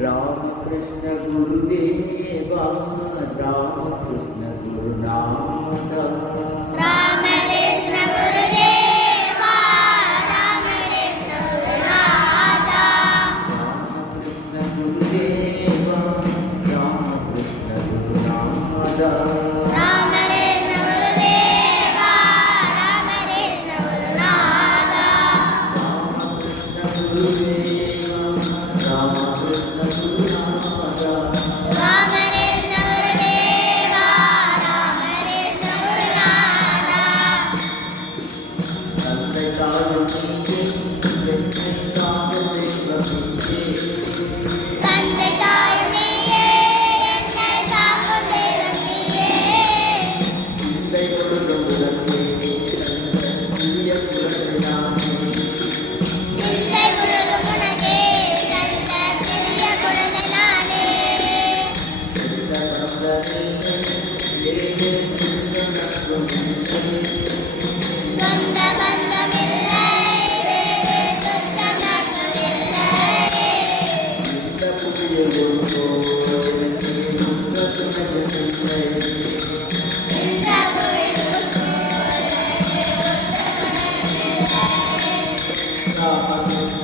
रामकृष्ण गुरुदेवा रामकृष्ण गुरुनाथ रामकृष्ण गुरुदेवा रामकृष्ण गुरुनाथ रामकृष्ण गुरुदेवा रामकृष्ण गुरुनाथ रामकृष्ण गुरुदेवा रामकृष्ण गुरुनाथ रामकृष्ण गुरुदेवा रामकृष्ण गुरुनाथ रामकृष्ण गुरुदेवा रामकृष्ण गुरुनाथ तन्ने कारुणिके तन्ने कारुणिके தந்தை தாயும் நீயே என்னை தாக்கும் தெய்வம் நீயே சிந்தை கொடுத்தே சிறிய குழந்தையாமே சிந்தை முழுதும் உனக்கே தந்த சிறிய குழந்தை நானே எந்த கந்தனே ஏழே சொந்த பந்தமில்லை வேறு சொந்தம் நட்புமில்லை இந்த புதிய எனக்கு முந்த துணையில்லை இந்த புவியில் ராமகிருஷ்ண